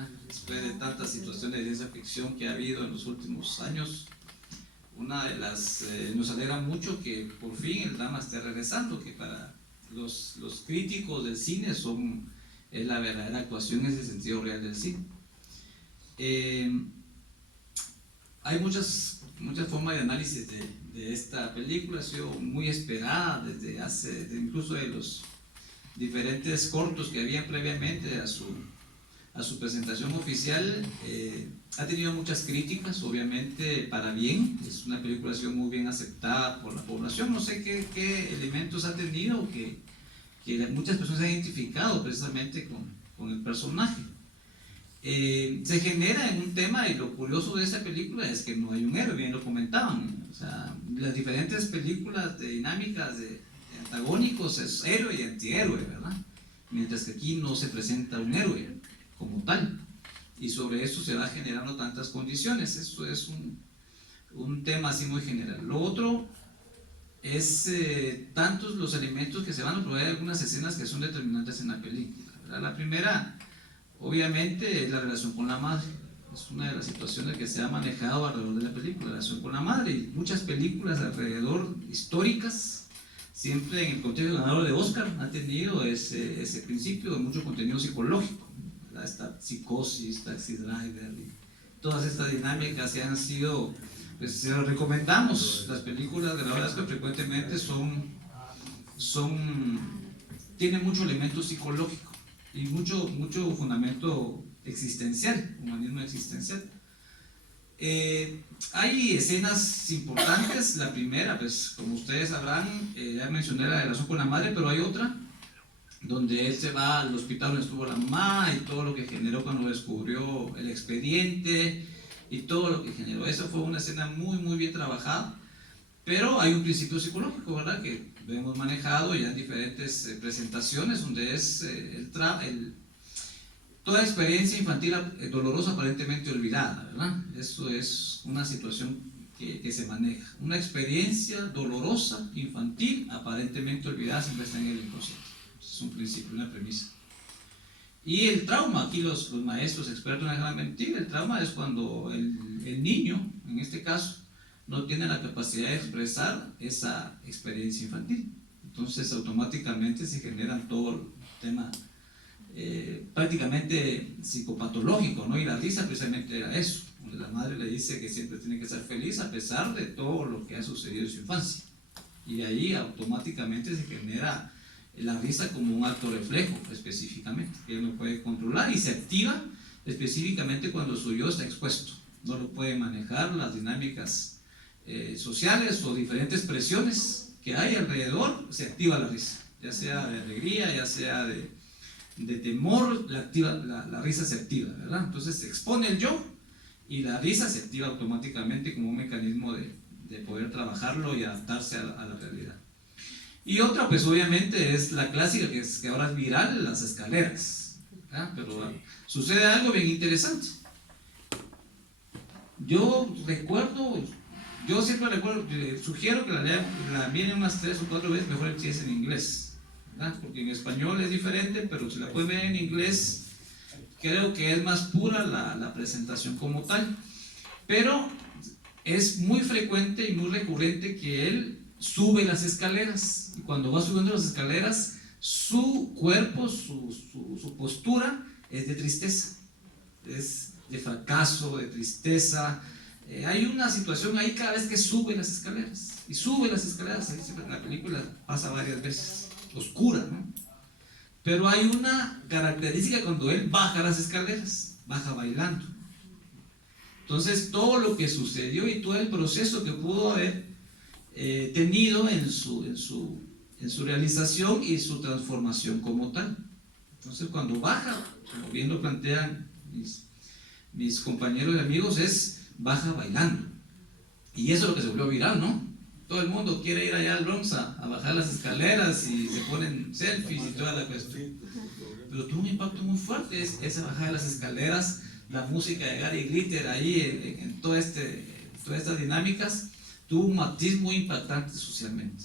¿verdad? Después de tantas situaciones de ciencia ficción que ha habido en los últimos años, una de las, nos alegra mucho que por fin el drama esté regresando, que para los críticos del cine es la verdadera actuación en ese sentido real del cine. Hay muchas formas de análisis de esta película. Ha sido muy esperada desde incluso de los diferentes cortos que habían previamente a su presentación oficial. Ha tenido muchas críticas, obviamente para bien. Es una película que ha sido muy bien aceptada por la población. No sé qué elementos ha tenido que muchas personas se han identificado precisamente con el personaje. Se genera en un tema, y lo curioso de esta película es que no hay un héroe, bien lo comentaban. O sea, las diferentes películas de dinámicas de antagónicos es héroe y antihéroe, ¿verdad? Mientras que aquí no se presenta un héroe como tal, y sobre eso se va generando tantas condiciones. Esto es un tema así muy general. Lo otro es tantos los elementos que se van a proveer, algunas escenas que son determinantes en la película, ¿verdad? La primera, obviamente, es la relación con la madre. Es una de las situaciones que se ha manejado alrededor de la película, la relación con la madre, y muchas películas alrededor históricas, siempre en el contexto ganador de Oscar, ha tenido ese principio de mucho contenido psicológico, ¿verdad? Esta Psicosis, Taxi Driver, y todas estas dinámicas que han sido, pues se lo recomendamos. Las películas grabadas que frecuentemente tienen mucho elemento psicológico y mucho fundamento existencial, humanismo existencial. Hay escenas importantes. La primera, pues como ustedes sabrán, ya mencioné la relación con la madre, pero hay otra donde él se va al hospital donde estuvo la mamá y todo lo que generó cuando descubrió el expediente y todo lo que generó. Esa fue una escena muy bien trabajada, pero hay un principio psicológico, ¿verdad?, que hemos manejado ya en diferentes presentaciones, donde es toda experiencia infantil dolorosa aparentemente olvidada, ¿verdad? Eso es una situación que se maneja. Una experiencia dolorosa infantil aparentemente olvidada siempre está en el inconsciente. Es un principio, una premisa. Y el trauma, aquí los maestros expertos no dejan mentir, el trauma es cuando el niño, en este caso, no tiene la capacidad de expresar esa experiencia infantil. Entonces automáticamente se generan todo el tema prácticamente psicopatológico, ¿no? Y la risa precisamente era eso. La madre le dice que siempre tiene que ser feliz a pesar de todo lo que ha sucedido en su infancia. Y de ahí automáticamente se genera la risa como un acto reflejo, específicamente, que él no puede controlar, y se activa específicamente cuando su yo está expuesto. No lo puede manejar las dinámicas sociales o diferentes presiones que hay alrededor. Se activa la risa, ya sea de alegría, ya sea de temor. La risa se activa, ¿verdad? Entonces se expone el yo y la risa se activa automáticamente como un mecanismo de poder trabajarlo y adaptarse a la realidad. Y otra, pues obviamente es la clásica que ahora es viral, las escaleras, ¿verdad? Pero sucede algo bien interesante. Yo siempre recuerdo, sugiero que la miren unas 3 o 4 veces, mejor si es en inglés, ¿verdad? Porque en español es diferente, pero si la pueden ver en inglés, creo que es más pura la presentación como tal. Pero es muy frecuente y muy recurrente que él sube las escaleras, y cuando va subiendo las escaleras, su cuerpo, su postura es de tristeza, es de fracaso, de tristeza. Hay una situación ahí cada vez que sube las escaleras, y sube las escaleras, ahí siempre en la película pasa varias veces, oscura, ¿no? Pero hay una característica cuando él baja las escaleras, baja bailando. Entonces todo lo que sucedió y todo el proceso que pudo haber tenido en su realización y su transformación como tal. Entonces cuando baja, como bien lo plantean mis compañeros y amigos, baja bailando. Y eso es lo que se volvió viral, ¿no? Todo el mundo quiere ir allá al Bronx a bajar las escaleras y se ponen selfies y toda la cuestión. Pero tuvo un impacto muy fuerte esa bajada de las escaleras, la música de Gary Glitter ahí en todas estas dinámicas. Tuvo un matiz muy impactante socialmente.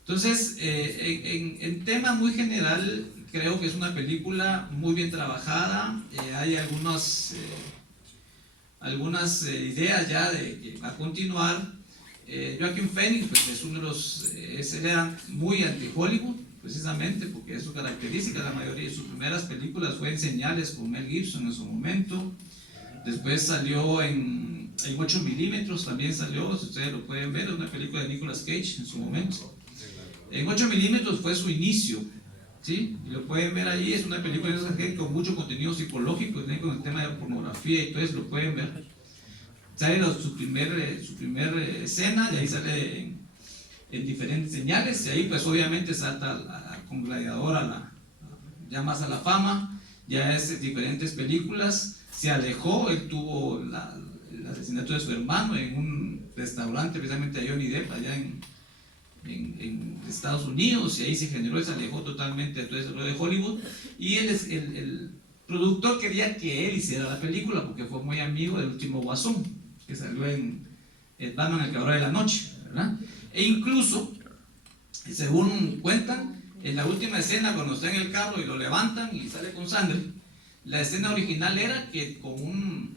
Entonces, en tema muy general, creo que es una película muy bien trabajada. Hay algunas ideas ya de que va a continuar. Joaquin Phoenix, pues es uno de los, él era muy anti-Hollywood, precisamente porque es su característica. La mayoría de sus primeras películas fue en señales con Mel Gibson en su momento. Después salió en 8 milímetros, también salió, si ustedes lo pueden ver, es una película de Nicolas Cage en su momento. En 8 milímetros fue su inicio, ¿sí? Y lo pueden ver ahí, es una película de esa gente con mucho contenido psicológico, ¿sí? Con el tema de pornografía y todo eso, lo pueden ver. Sale su primer escena, y ahí sale en diferentes señales, y ahí pues obviamente salta con Gladiador ya más a la fama, ya es diferentes películas. Se alejó, él tuvo el asesinato de su hermano en un restaurante, precisamente a Johnny Depp, allá en Estados Unidos, y ahí se generó, se alejó totalmente de todo eso de Hollywood, y el productor quería que él hiciera la película, porque fue muy amigo del último Guasón, que salió en el Batman, el Caballero de la Noche, ¿verdad? E incluso, según cuentan, en la última escena, cuando está en el carro y lo levantan y sale con sangre, la escena original era que con un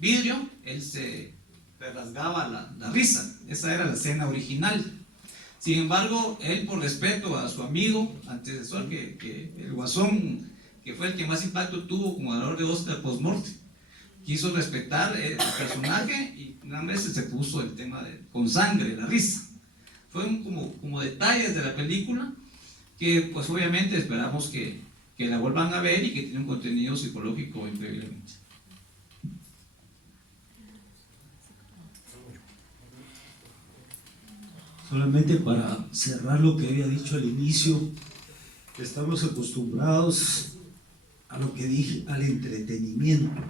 vidrio él se rasgaba la risa. Esa era la escena original. Sin embargo, él, por respeto a su amigo antecesor, que el Guasón, que fue el que más impacto tuvo como ganador de Oscar post-morte, quiso respetar el personaje y una vez se puso el tema con sangre, la risa. Fueron como detalles de la película que pues obviamente esperamos que la vuelvan a ver y que tiene un contenido psicológico increíblemente. Solamente para cerrar lo que había dicho al inicio, estamos acostumbrados a lo que dije, al entretenimiento.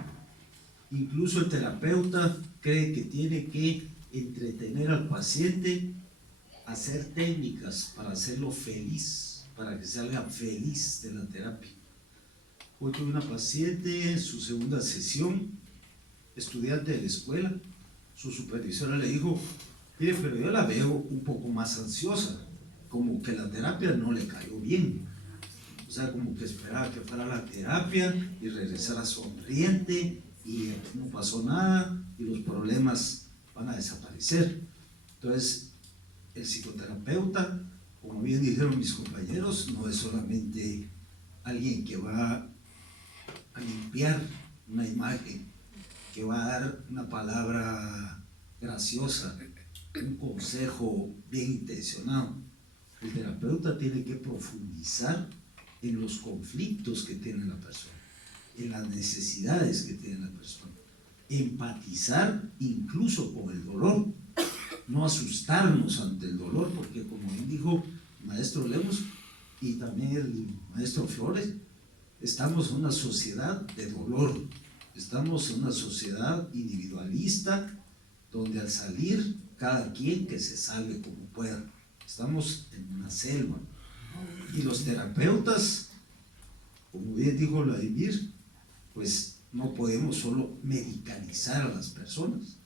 Incluso el terapeuta cree que tiene que entretener al paciente, hacer técnicas para hacerlo feliz, para que salga feliz de la terapia. Hoy tuve una paciente en su segunda sesión, estudiante de la escuela. Su supervisora le dijo: mire, pero yo la veo un poco más ansiosa, como que la terapia no le cayó bien. O sea, como que esperaba que fuera la terapia y regresara sonriente y no pasó nada y los problemas van a desaparecer. Entonces, el psicoterapeuta, como bien dijeron mis compañeros, no es solamente alguien que va a limpiar una imagen, que va a dar una palabra graciosa, un consejo bien intencionado. El terapeuta tiene que profundizar en los conflictos que tiene la persona, en las necesidades que tiene la persona, empatizar incluso con el dolor, no asustarnos ante el dolor, porque como bien dijo el maestro Lemos y también el maestro Flores, estamos en una sociedad de dolor, estamos en una sociedad individualista, donde al salir cada quien que se salve como pueda. Estamos en una selva. Y los terapeutas, como bien dijo Vladimir, pues no podemos solo medicalizar a las personas.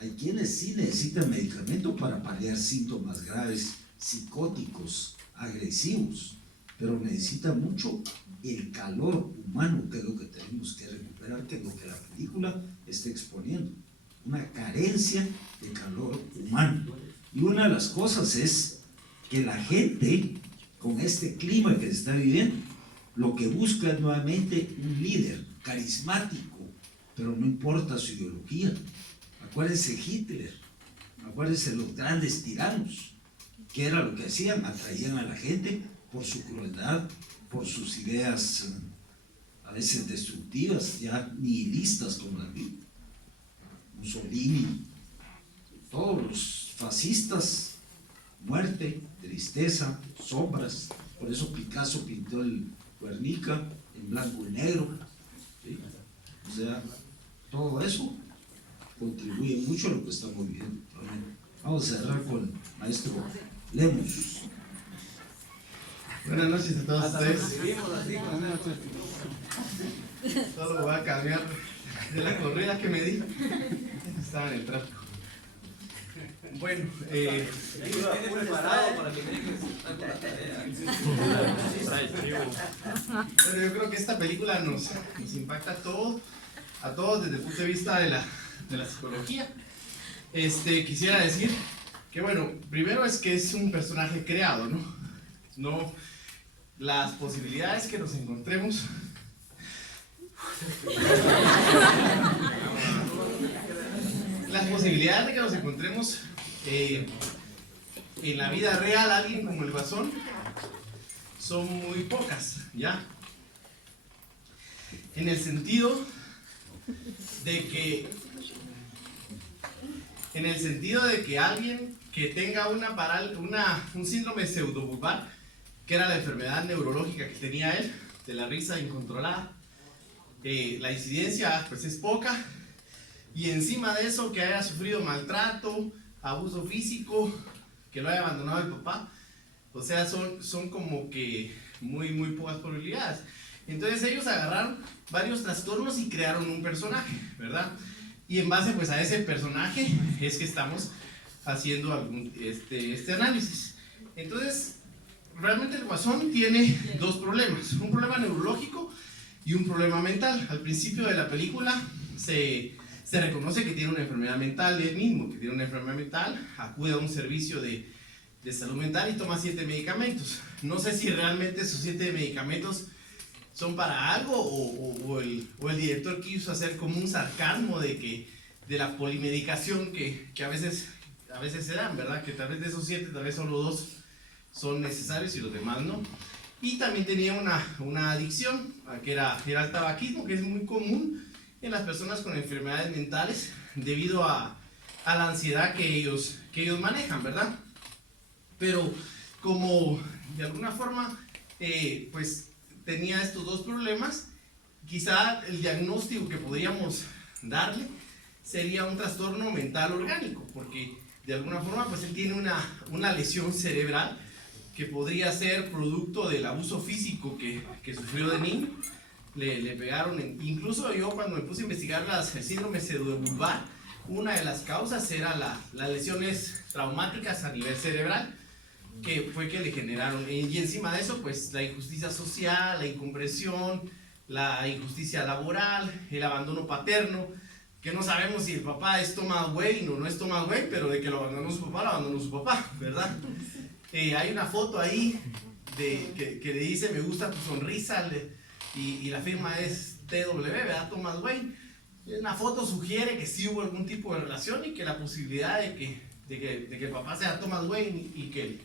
Hay quienes sí necesitan medicamento para paliar síntomas graves, psicóticos, agresivos, pero necesita mucho el calor humano, que es lo que tenemos que recuperar, que es lo que la película está exponiendo. Una carencia de calor humano. Y una de las cosas es que la gente, con este clima que se está viviendo, lo que busca es nuevamente un líder carismático, pero no importa su ideología. Acuérdense Hitler, acuérdense los grandes tiranos, que era lo que hacían, atraían a la gente por su crueldad, por sus ideas a veces destructivas, ya nihilistas como la Biblia. Mussolini, todos los fascistas, muerte, tristeza, sombras. Por eso Picasso pintó el Guernica en blanco y negro, ¿sí? O sea, todo eso contribuye mucho a lo que estamos viviendo. Vamos a cerrar con el maestro Lemos. Buenas noches a todos ustedes. Solo voy a cambiar de la corrida que me di. Estaba en el tráfico. Bueno, preparado para que llegues con la tarea. Bueno, yo creo que esta película nos impacta a todos desde el punto de vista de la psicología. Quisiera decir que, bueno, primero es que es un personaje creado, ¿no? Las posibilidades que nos encontremos. Las posibilidades de que nos encontremos en la vida real alguien como el Guasón son muy pocas, ¿ya? En el sentido de que alguien que tenga un síndrome pseudobulbar, que era la enfermedad neurológica que tenía él, de la risa incontrolada, la incidencia pues es poca, y encima de eso que haya sufrido maltrato, abuso físico, que lo haya abandonado el papá, o sea, son como que muy pocas probabilidades. Entonces ellos agarraron varios trastornos y crearon un personaje, ¿verdad? Y en base pues a ese personaje es que estamos haciendo este análisis. Entonces, realmente el Guasón tiene dos problemas, un problema neurológico y un problema mental. Al principio de la película se reconoce que tiene una enfermedad mental él mismo, que tiene una enfermedad mental, acude a un servicio de salud mental y toma 7 medicamentos. No sé si realmente esos 7 medicamentos son para algo o el director quiso hacer como un sarcasmo de la polimedicación que a veces se dan, ¿verdad? Que tal vez de esos 7, tal vez solo 2 son necesarios y los demás no. Y también tenía una adicción, que era el tabaquismo, que es muy común en las personas con enfermedades mentales debido a la ansiedad que ellos manejan, ¿verdad? Pero como de alguna forma pues tenía estos dos problemas, quizá el diagnóstico que podríamos darle sería un trastorno mental orgánico, porque de alguna forma pues él tiene una lesión cerebral que podría ser producto del abuso físico que sufrió de niño. Le pegaron, incluso yo cuando me puse a investigar el síndrome pseudobulbar, una de las causas era las lesiones traumáticas a nivel cerebral, que fue que le generaron, y encima de eso pues la injusticia social, la incomprensión, la injusticia laboral, el abandono paterno, que no sabemos si el papá es Thomas Wayne o no es Thomas Wayne, pero de que lo abandonó su papá, ¿verdad? Hay una foto ahí que le dice me gusta tu sonrisa, y la firma es TW, ¿verdad? Thomas Wayne. Una foto sugiere que sí hubo algún tipo de relación y que la posibilidad de que el papá sea Thomas Wayne y que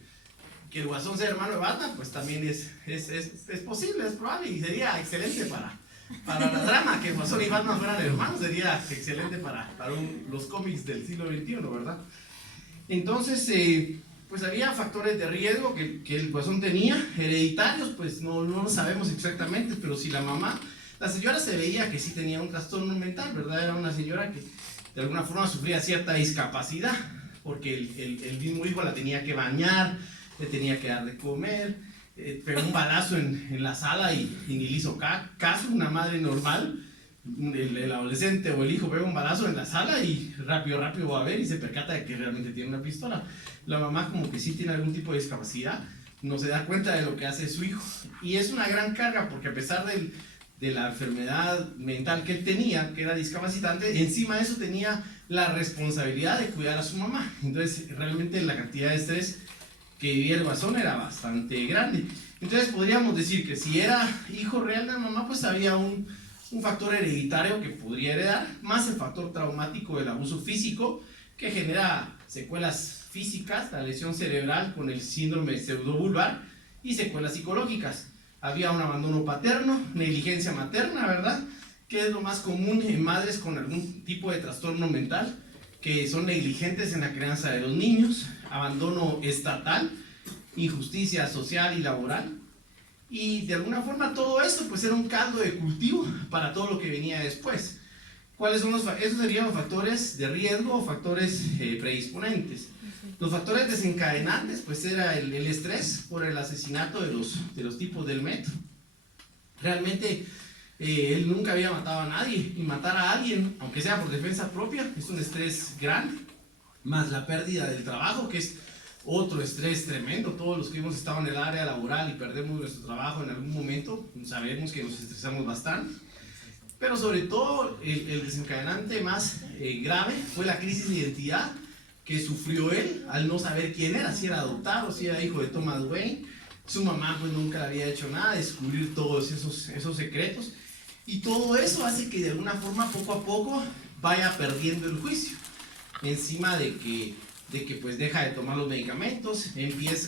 el Guasón sea hermano de Batman, pues también es posible, es probable, y sería excelente para la drama, que el Guasón y Batman fueran hermanos, sería excelente para los cómics del siglo XXI, ¿verdad? Entonces, pues había factores de riesgo que el Guasón tenía, hereditarios, pues no lo sabemos exactamente, pero si la señora se veía que sí tenía un trastorno mental, ¿verdad? Era una señora que de alguna forma sufría cierta discapacidad, porque el mismo hijo la tenía que bañar, le tenía que dar de comer, pegó un balazo en la sala y ni le hizo caso. Una madre normal, el adolescente o el hijo pega un balazo en la sala y rápido va a ver y se percata de que realmente tiene una pistola. La mamá como que sí tiene algún tipo de discapacidad, no se da cuenta de lo que hace su hijo, y es una gran carga porque a pesar de la enfermedad mental que él tenía, que era discapacitante, encima de eso tenía la responsabilidad de cuidar a su mamá. Entonces realmente la cantidad de estrés que vivía el Guasón era bastante grande. Entonces podríamos decir que si era hijo real de la mamá, pues había un factor hereditario que podría heredar, más el factor traumático del abuso físico, que genera secuelas físicas, la lesión cerebral con el síndrome pseudobulbar, y secuelas psicológicas. Había un abandono paterno, negligencia materna, ¿verdad? Que es lo más común en madres con algún tipo de trastorno mental, que son negligentes en la crianza de los niños, abandono estatal, injusticia social y laboral, y de alguna forma todo esto pues era un caldo de cultivo para todo lo que venía después. ¿Cuáles son esos serían los factores de riesgo o factores predisponentes? Los factores desencadenantes pues era el estrés por el asesinato de los tipos del metro. Realmente él nunca había matado a nadie, y matar a alguien, aunque sea por defensa propia, es un estrés grande. más la pérdida del trabajo, que es otro estrés tremendo. Todos los que hemos estado en el área laboral y perdemos nuestro trabajo en algún momento, sabemos que nos estresamos bastante. Pero sobre todo el desencadenante más grave fue la crisis de identidad que sufrió él al no saber quién era, si era adoptado, si era hijo de Thomas Wayne. Su mamá pues nunca le había hecho nada, descubrir todos esos secretos. Y todo eso hace que de alguna forma poco a poco vaya perdiendo el juicio. Encima de que pues deja de tomar los medicamentos,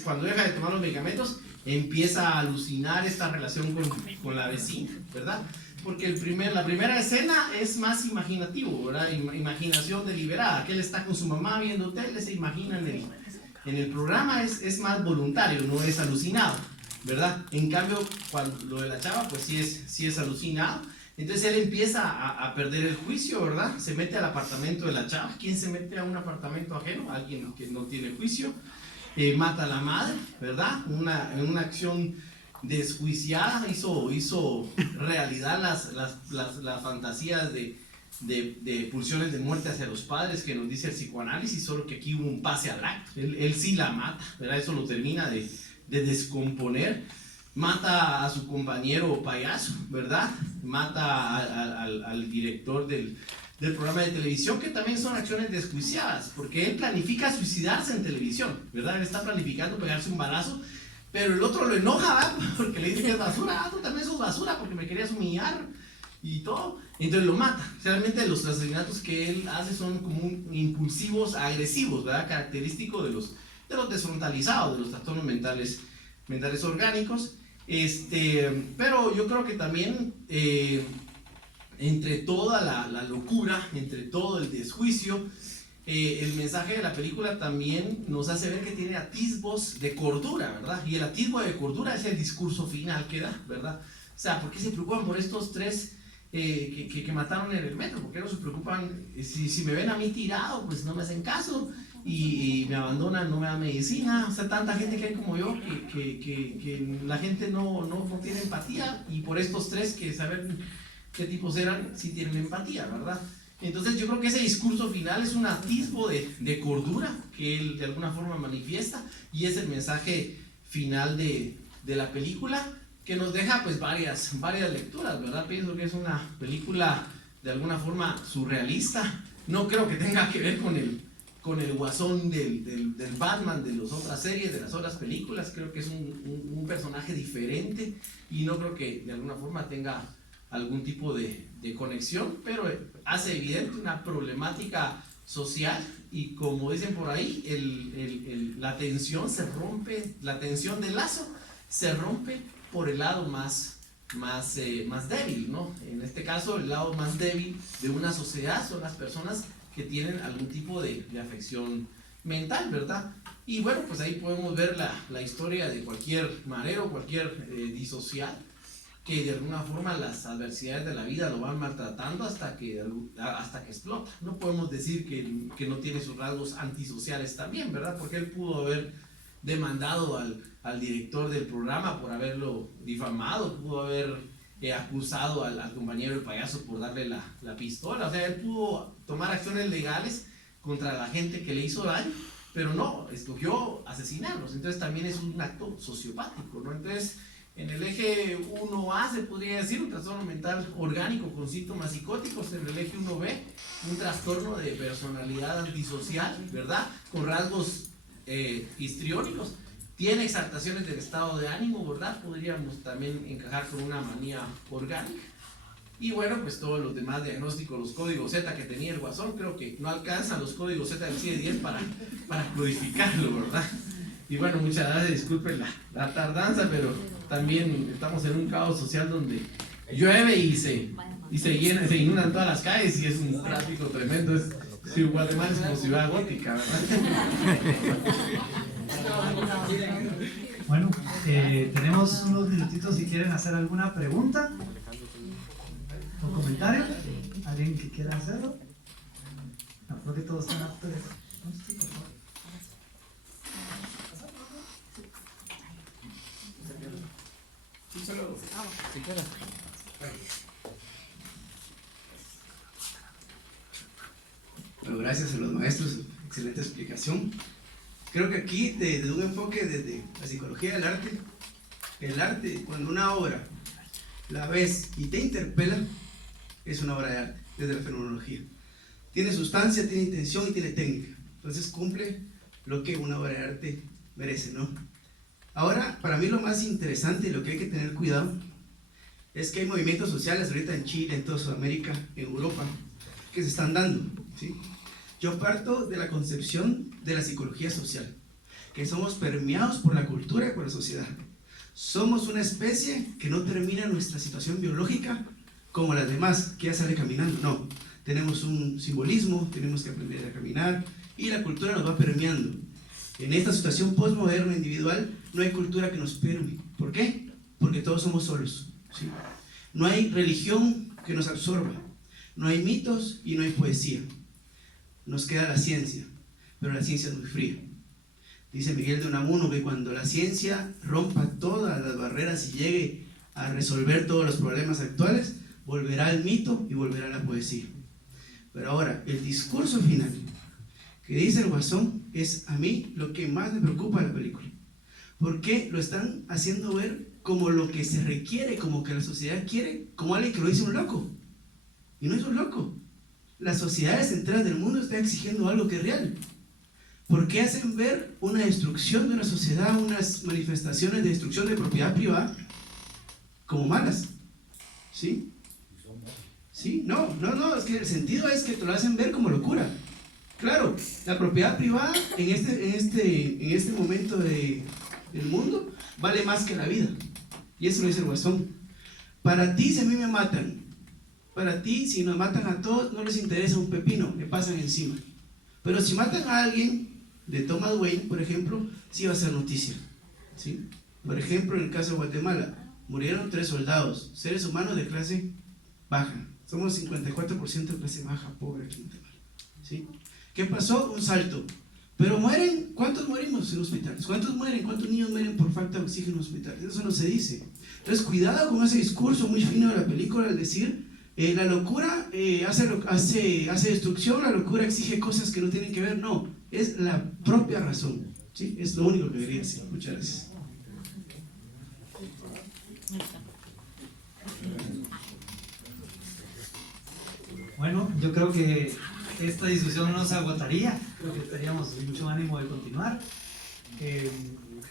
cuando deja de tomar los medicamentos empieza a alucinar esta relación con la vecina, ¿verdad? Porque la primera escena es más imaginativo, ¿verdad? Imaginación deliberada, que él está con su mamá viendo tele, se imagina en el programa, es más voluntario, no es alucinado, ¿verdad? En cambio, cuando lo de la chava, pues sí es alucinado. Entonces él empieza a perder el juicio, ¿verdad? Se mete al apartamento de la chava. ¿Quién se mete a un apartamento ajeno? Alguien que no tiene juicio. Mata a la madre, ¿verdad? En una acción desjuiciada hizo realidad las fantasías de pulsiones de muerte hacia los padres que nos dice el psicoanálisis, solo que aquí hubo un pase al acto. Él sí la mata, ¿verdad? Eso lo termina de descomponer. Mata a su compañero payaso, ¿verdad? Mata al director del programa de televisión, que también son acciones desjuiciadas, porque él planifica suicidarse en televisión, ¿verdad? Él está planificando pegarse un balazo, pero el otro lo enoja, ¿verdad? Porque le dice que es basura. Tú también sos basura porque me querías humillar y todo. Entonces lo mata. Realmente los asesinatos que él hace son como impulsivos, agresivos, ¿verdad? Característico de los desfrontalizados, de los trastornos mentales orgánicos. Pero yo creo que también entre toda la locura, entre todo el desjuicio, el mensaje de la película también nos hace ver que tiene atisbos de cordura, ¿verdad? Y el atisbo de cordura es el discurso final que da, ¿verdad? O sea, ¿por qué se preocupan por estos tres que mataron en el metro? ¿Por qué no se preocupan? Si me ven a mí tirado, pues no me hacen caso y me abandonan, no me dan medicina. O sea, tanta gente que hay como yo que la gente no tiene empatía, y por estos tres que saben qué tipos eran, sí tienen empatía, ¿verdad? Entonces yo creo que ese discurso final es un atisbo de cordura que él de alguna forma manifiesta, y es el mensaje final de la película, que nos deja pues varias lecturas, ¿verdad? Pienso que es una película de alguna forma surrealista. No creo que tenga que ver con el guasón del Batman de las otras series, de las otras películas. Creo que es un personaje diferente, y no creo que de alguna forma tenga algún tipo de conexión, pero hace evidente una problemática social, y como dicen por ahí, la tensión se rompe, la tensión del lazo se rompe por el lado más débil, ¿no? En este caso, el lado más débil de una sociedad son las personas que tienen algún tipo de afección mental, ¿verdad? Y bueno, pues ahí podemos ver la historia de cualquier marero, cualquier disocial, que de alguna forma las adversidades de la vida lo van maltratando hasta que explota. No podemos decir que no tiene sus rasgos antisociales también, ¿verdad? Porque él pudo haber demandado al director del programa por haberlo difamado, pudo haber acusado al compañero del payaso por darle la pistola. O sea, él pudo tomar acciones legales contra la gente que le hizo daño, pero no, escogió asesinarlos. Entonces también es un acto sociopático, ¿no? Entonces, en el eje 1A se podría decir un trastorno mental orgánico con síntomas psicóticos. En el eje 1B, un trastorno de personalidad antisocial, ¿verdad? Con rasgos histriónicos. Tiene exaltaciones del estado de ánimo, ¿verdad? Podríamos también encajar con una manía orgánica. Y bueno, pues todos los demás diagnósticos, los códigos Z que tenía el guasón, creo que no alcanzan los códigos Z del CIE-10 para codificarlo, ¿verdad? Y bueno, muchas gracias, disculpen la tardanza, pero también estamos en un caos social donde llueve y se inundan todas las calles, y es un tráfico tremendo. Guatemala es como ciudad gótica, ¿verdad? Bueno, tenemos unos minutitos si quieren hacer alguna pregunta o comentario. ¿Alguien que quiera hacerlo? No, creo que todos están aptos. Bueno, gracias a los maestros excelente explicación. Creo que aquí, desde un enfoque desde la psicología del arte, el arte, cuando una obra la ves y te interpela, es una obra de arte, desde la fenomenología. Tiene sustancia, tiene intención y tiene técnica. Entonces cumple lo que una obra de arte merece, ¿no? Ahora, para mí lo más interesante y lo que hay que tener cuidado es que hay movimientos sociales ahorita en Chile, en toda Sudamérica, en Europa, que se están dando, ¿sí? Yo parto de la concepción de la psicología social, que somos permeados por la cultura y por la sociedad. Somos una especie que no termina nuestra situación biológica como las demás, que ya sale caminando. No, tenemos un simbolismo, tenemos que aprender a caminar y la cultura nos va permeando. En esta situación postmoderna individual no hay cultura que nos permee. ¿Por qué? Porque todos somos solos, ¿sí? No hay religión que nos absorba, no hay mitos y no hay poesía. Nos queda la ciencia, pero la ciencia es muy fría. Dice Miguel de Unamuno que cuando la ciencia rompa todas las barreras y llegue a resolver todos los problemas actuales, volverá el mito y volverá la poesía. Pero ahora, el discurso final que dice el Guasón es a mí lo que más me preocupa de la película. Porque lo están haciendo ver como lo que se requiere, como que la sociedad quiere, como alguien que lo dice un loco. Y no es un loco. Las sociedades enteras del mundo están exigiendo algo que es real. ¿Por qué hacen ver una destrucción de una sociedad, unas manifestaciones de destrucción de propiedad privada como malas? ¿Sí? ¿Sí? No, es que el sentido es que te lo hacen ver como locura. Claro, la propiedad privada en este momento del mundo vale más que la vida. Y eso lo dice el Guasón. Para ti, si a mí me matan, para ti, si nos matan a todos, no les interesa un pepino, me pasan encima. Pero si matan a alguien, de Thomas Wayne, por ejemplo, sí va a ser noticia, ¿sí? Por ejemplo, en el caso de Guatemala, murieron 3 soldados, seres humanos de clase baja. Somos 54% de clase baja, pobre aquí en Guatemala, ¿sí? ¿Qué pasó? Un salto. Pero mueren, ¿cuántos morimos en hospitales? ¿Cuántos mueren? ¿Cuántos niños mueren por falta de oxígeno en hospitales? Eso no se dice. Entonces, cuidado con ese discurso muy fino de la película al decir, la locura hace destrucción, la locura exige cosas que no tienen que ver. No, es la propia razón, ¿sí? Es lo único que quería decir. Muchas gracias. Bueno, yo creo que esta discusión no se agotaría, creo que tendríamos mucho ánimo de continuar.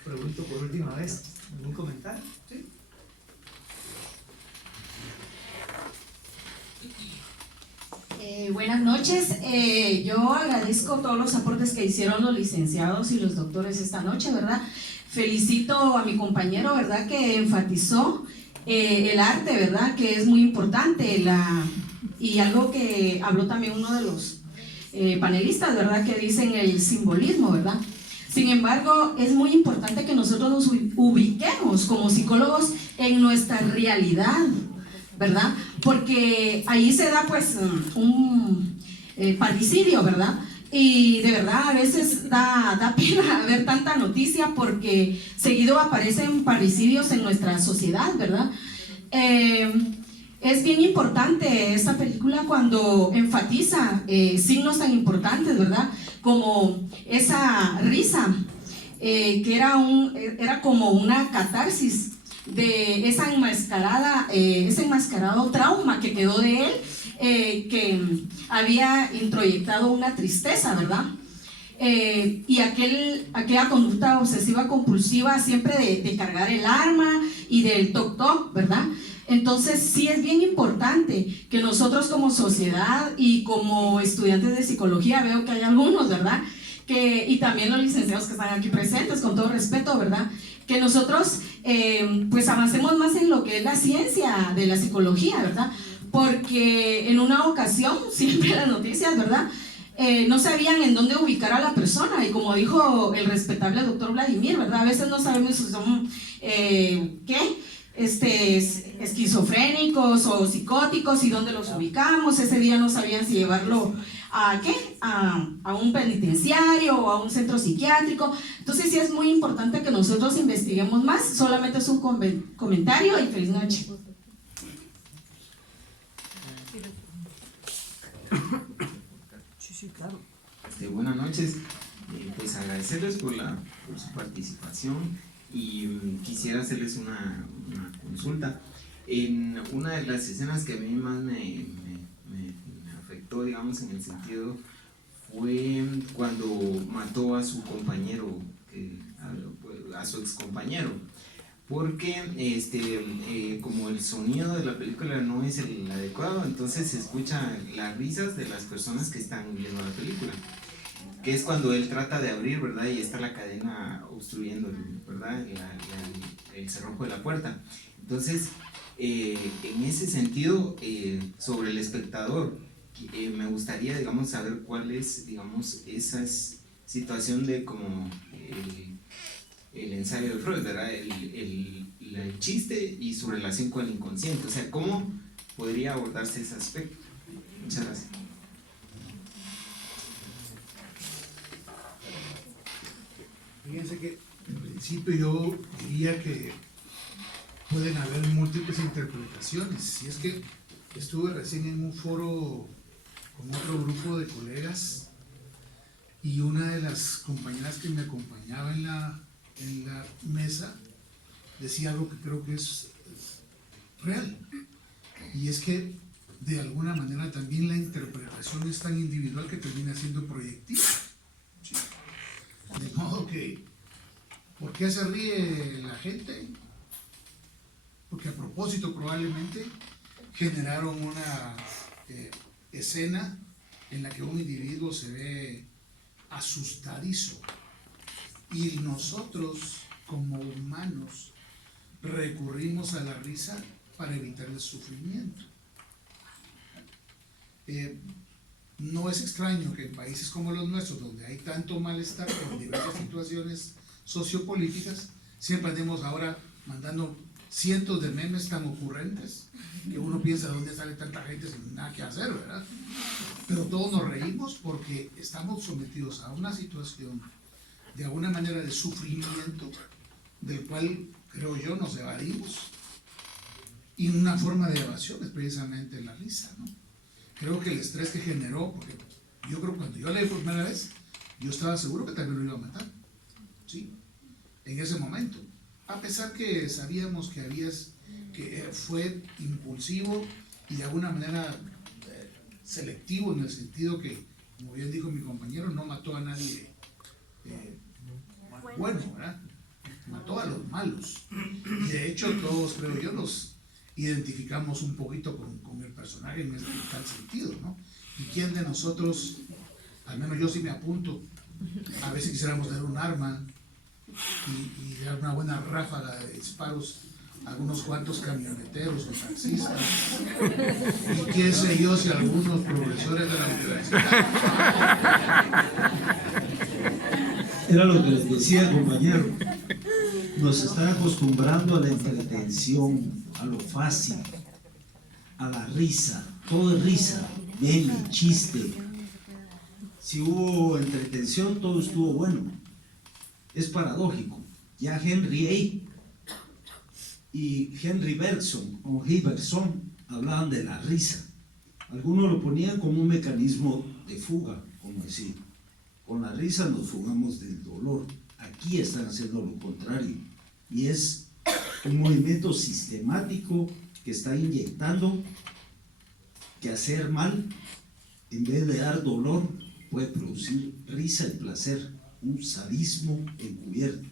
Pregunto por última vez, ¿algún comentario? ¿Sí? Buenas noches, yo agradezco todos los aportes que hicieron los licenciados y los doctores esta noche, ¿verdad? Felicito a mi compañero, ¿verdad?, que enfatizó el arte, ¿verdad?, que es muy importante, y algo que habló también uno de los panelistas, ¿verdad?, que dicen el simbolismo, ¿verdad? Sin embargo, es muy importante que nosotros nos ubiquemos como psicólogos en nuestra realidad, ¿verdad? Porque ahí se da pues un parricidio, ¿verdad? Y de verdad a veces da pena ver tanta noticia porque seguido aparecen parricidios en nuestra sociedad, ¿verdad? Es bien importante esta película cuando enfatiza signos tan importantes, ¿verdad? Como esa risa, que era como una catarsis de ese enmascarado trauma que quedó de él, que había introyectado una tristeza, ¿verdad? Y aquella conducta obsesiva compulsiva siempre de cargar el arma y del toc-toc, ¿verdad? Entonces sí es bien importante que nosotros como sociedad y como estudiantes de psicología, veo que hay algunos, ¿verdad?, y también los licenciados que están aquí presentes, con todo respeto, ¿verdad?, que nosotros pues avancemos más en lo que es la ciencia de la psicología, ¿verdad? Porque en una ocasión, siempre las noticias, ¿verdad?, no sabían en dónde ubicar a la persona, y como dijo el respetable doctor Vladimir, ¿verdad?, a veces no sabemos si son esquizofrénicos o psicóticos y dónde los ubicamos. Ese día no sabían si llevarlo a un penitenciario o a un centro psiquiátrico. Entonces sí es muy importante que nosotros investiguemos más. Solamente es un comentario y feliz noche. Sí, claro. Buenas noches. Pues agradecerles por su participación y quisiera hacerles una consulta. En una de las escenas que a mí más me afectó, digamos, en el sentido, fue cuando mató a su compañero, a su ex compañero, porque como el sonido de la película no es el adecuado, entonces se escuchan las risas de las personas que están viendo la película, que es cuando él trata de abrir, ¿verdad? Y está la cadena obstruyendo, ¿verdad? El cerrojo de la puerta. Entonces, en ese sentido, sobre el espectador, me gustaría, digamos, saber cuál es, digamos, esa situación de como el ensayo de Freud, ¿verdad? El chiste y su relación con el inconsciente, o sea, ¿cómo podría abordarse ese aspecto? Muchas gracias. Fíjense que en principio yo diría que pueden haber múltiples interpretaciones. Y es que estuve recién en un foro con otro grupo de colegas y una de las compañeras que me acompañaba en la mesa decía algo que creo que es real. Y es que de alguna manera también la interpretación es tan individual que termina siendo proyectiva. ¿Sí? De modo que, ¿por qué se ríe la gente? Porque a propósito probablemente generaron una escena en la que un individuo se ve asustadizo y nosotros como humanos recurrimos a la risa para evitar el sufrimiento. No es extraño que en países como los nuestros, donde hay tanto malestar por diversas situaciones sociopolíticas, siempre andemos ahora mandando cientos de memes tan ocurrentes que uno piensa dónde sale tanta gente sin nada que hacer, ¿verdad? Pero todos nos reímos porque estamos sometidos a una situación de alguna manera de sufrimiento del cual creo yo nos evadimos, y una forma de evasión es precisamente la risa, ¿no? Creo que el estrés que generó, porque yo creo que cuando yo leí por primera vez, yo estaba seguro que también lo iba a matar, ¿sí? En ese momento, a pesar que sabíamos que fue impulsivo y de alguna manera selectivo, en el sentido que, como bien dijo mi compañero, no mató a nadie bueno, ¿verdad? Mató a los malos. Y de hecho todos, creo yo, nos identificamos un poquito con el personaje en tal sentido, ¿no? ¿Y quién de nosotros, al menos yo sí me apunto, a veces quisiéramos tener un arma y dar una buena ráfaga de disparos a algunos cuantos camioneteros o taxistas, y qué sé yo si algunos profesores de la universidad? Era lo que les decía, compañero. Nos están acostumbrando a la entretención, a lo fácil, a la risa. Todo es risa, meme, chiste. Si hubo entretención, todo estuvo bueno. Es paradójico. Ya Henry A. y Henry Bergson o Iverson hablaban de la risa. Algunos lo ponían como un mecanismo de fuga, como decir, con la risa nos fugamos del dolor. Aquí están haciendo lo contrario, y es un movimiento sistemático que está inyectando que hacer mal, en vez de dar dolor, puede producir risa y placer, un sadismo encubierto.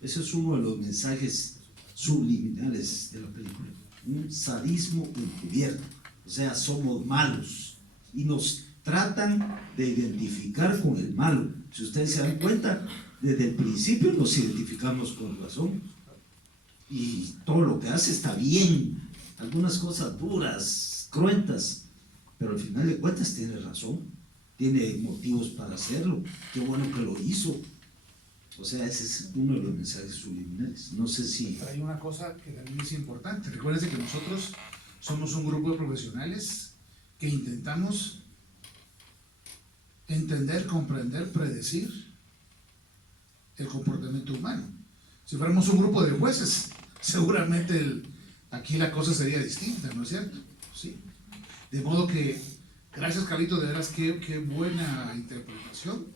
Ese es uno de los mensajes subliminales de la película, un sadismo encubierto. O sea, somos malos y nos tratan de identificar con el malo. Si ustedes se dan cuenta, desde el principio nos identificamos con razón y todo lo que hace está bien, algunas cosas duras, cruentas, pero al final de cuentas tiene razón, tiene motivos para hacerlo, qué bueno que lo hizo. O sea, ese es uno de los mensajes subliminales. No sé si... Hay una cosa que también es importante. Recuérdense que nosotros somos un grupo de profesionales que intentamos entender, comprender, predecir el comportamiento humano. Si fuéramos un grupo de jueces, seguramente aquí la cosa sería distinta, ¿no es cierto? ¿Sí? De modo que Gracias, Carlito, de veras, qué buena interpretación.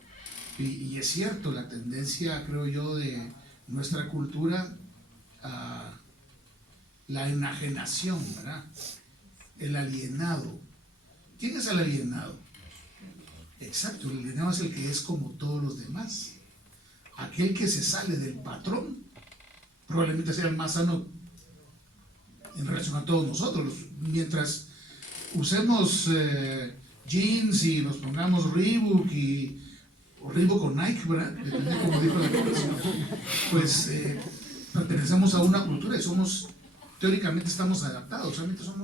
Y es cierto, la tendencia, creo yo, de nuestra cultura a la enajenación, ¿verdad? El alienado. ¿Quién es el alienado? Exacto, el alienado es el que es como todos los demás. Aquel que se sale del patrón probablemente sea el más sano en relación a todos nosotros. Mientras usemos jeans y nos pongamos Reebok o Reebok o Nike, ¿verdad? Depende como dijo la persona. Pues pertenecemos a una cultura y teóricamente estamos adaptados, realmente somos